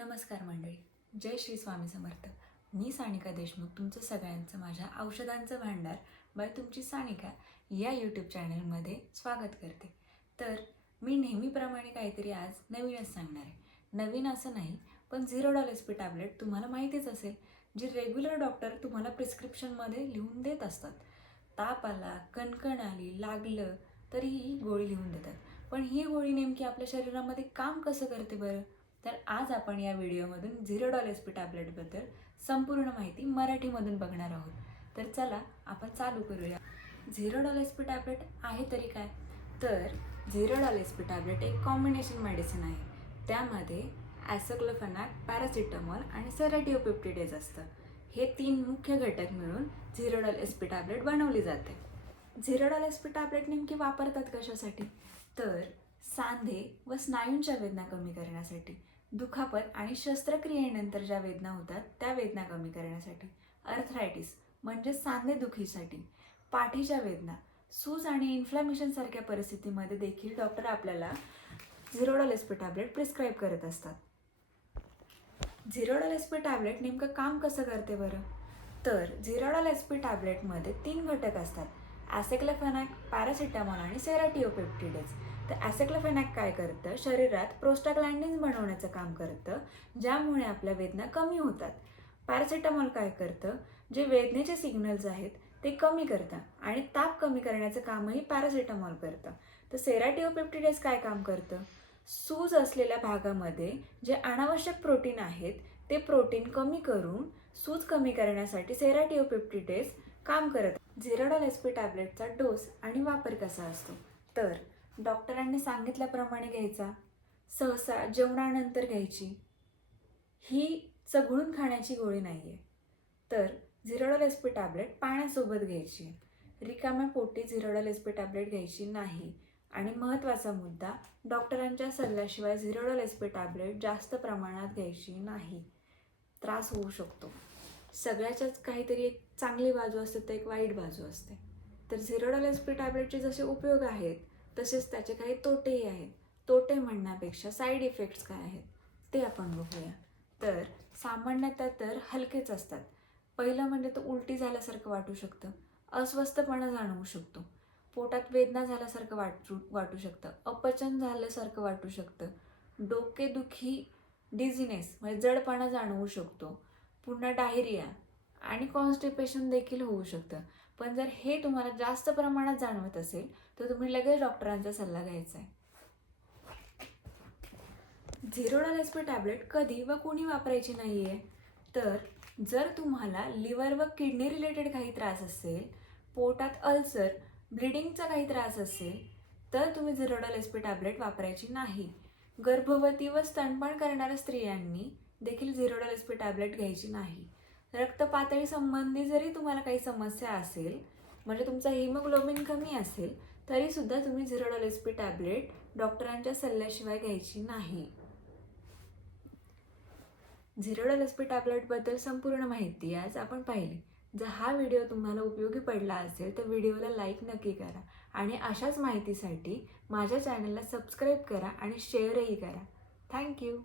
नमस्कार मंडळी, जय श्री स्वामी समर्थ. मी सानिका देशमुख तुमचं सगळ्यांचं माझ्या औषधांचं भांडार बाय तुमची सानिका या यूट्यूब चॅनलमध्ये स्वागत करते. तर मी नेहमीप्रमाणे काहीतरी आज नवीनच सांगणार आहे. नवीन असं नाही, पण $0 टॅबलेट तुम्हाला माहितीच असेल, जी रेग्युलर डॉक्टर तुम्हाला प्रिस्क्रिप्शनमध्ये लिहून देत असतात. ताप आला, कणकण आली, लागलं तरी ही गोळी लिहून देतात. पण ही गोळी नेमकी आपल्या शरीरामध्ये काम कसं करते बरं? तर आज आपण या व्हिडिओमधून $0 टॅबलेटबद्दल संपूर्ण माहिती मराठीमधून बघणार आहोत. तर चला आपण चालू करूया. $0 टॅबलेट आहे तरी काय? तर $0 टॅबलेट एक कॉम्बिनेशन मेडिसिन आहे. त्यामध्ये ॲसेक्लोफेनॅक, पॅरासिटामॉल आणि सेराटिओपेप्टिडेज असतं. हे 3 मुख्य घटक मिळून $0 टॅबलेट बनवली जाते. $0 टॅबलेट नेमकी वापरतात कशासाठी? तर सांधे व स्नायूंच्या वेदना कमी करण्यासाठी, दुखापत आणि शस्त्रक्रियेनंतर ज्या वेदना होतात त्या वेदना कमी करण्यासाठी, अर्थरायटिस म्हणजे सांधेदुखीसाठी, पाठीच्या वेदना, सूज आणि इन्फ्लॅमेशन सारख्या परिस्थितीमध्ये देखील डॉक्टर आपल्याला $0 टॅबलेट प्रिस्क्राईब करत असतात. $0 टॅबलेट नेमकं काम कसं करते बरं? तर $0 टॅबलेटमध्ये 3 घटक असतात: ॲसेक्लोफेनॅक, पॅरासिटामॉल आणि सेराटिओपेप्टिडेज. तर ॲसेक्लोफेनॅक काय करतं? शरीरात प्रोस्टाग्लॅंडिन्स बनवण्याचं काम करतं, ज्यामुळे आपल्या वेदना कमी होतात. पॅरासिटामॉल काय करतं? जे वेदनेचे सिग्नल्स आहेत ते कमी करतं आणि ताप कमी करण्याचं कामही पॅरासिटामॉल करतं. तर सेराटिओपेप्टिडेज काय काम करतं? सूज असलेल्या भागामध्ये जे अनावश्यक प्रोटीन आहेत ते प्रोटीन कमी करून सूज कमी करण्यासाठी सेराटिओपेप्टिडेज काम करत. $0 टॅबलेटचा डोस आणि वापर कसा असतो? तर डॉक्टरांनी सांगितल्याप्रमाणे घ्यायचा. सहसा जेवणानंतर घ्यायची. ही चघळून खाण्याची गोळी नाही आहे. तर $0 टॅबलेट पाण्यासोबत घ्यायची. रिकाम्या पोटी $0 टॅबलेट घ्यायची नाही. आणि महत्त्वाचा मुद्दा, डॉक्टरांच्या सल्ल्याशिवाय $0 टॅबलेट जास्त प्रमाणात घ्यायची नाही. त्रास होऊ शकतो. सगळ्याच्याच काहीतरी एक चांगली बाजू असते तर एक वाईट बाजू असते. तर $0 टॅबलेटचे जसे उपयोग आहेत तसेच त्याचे काही तोटेही आहेत. तोटे म्हणण्यापेक्षा साईड इफेक्ट्स काय आहेत ते आपण बघूया. तर सामान्यतः तर हलकेच असतात. पहिलं म्हणजे तर उलटी झाल्यासारखं वाटू शकतं, अस्वस्थपणा जाणवू शकतो, पोटात वेदना झाल्यासारखं वाटू शकतं, अपचन झाल्यासारखं वाटू शकतं, डोकेदुखी, डिझिनेस म्हणजे जडपणा जाणवू शकतो, पुन्हा डायरिया आणि कॉन्स्टिपेशन देखील होऊ शकतं. पण जर हे तुम्हाला जास्त प्रमाणात जाणवत असेल तर तुम्ही लगेच डॉक्टरांचा सल्ला घ्यायचा आहे. $0 टॅबलेट कधी व कोणी वापरायची नाही आहे? तर जर तुम्हाला लिव्हर व किडनी रिलेटेड काही त्रास असेल, पोटात अल्सर, ब्लिडिंगचा काही त्रास असेल तर तुम्ही $0 टॅबलेट वापरायची नाही. गर्भवती व स्तनपान करणाऱ्या स्त्रियांनी देखील $0 टॅबलेट घ्यायची नाही. रक्तपातळी संबंधी जरी तुम्हाला काही समस्या असेल, म्हणजे तुमचा हिमोग्लोबिन कमी असेल तरीसुद्धा तुम्ही $0 टॅबलेट डॉक्टरांच्या सल्ल्याशिवाय घ्यायची नाही. $0 टॅबलेटबद्दल संपूर्ण माहिती आज आपण पाहिली. जर हा व्हिडिओ तुम्हाला उपयोगी पडला असेल तर व्हिडिओला लाईक नक्की करा आणि अशाच माहितीसाठी माझ्या चॅनलला सबस्क्राईब करा आणि शेअरही करा. थँक्यू.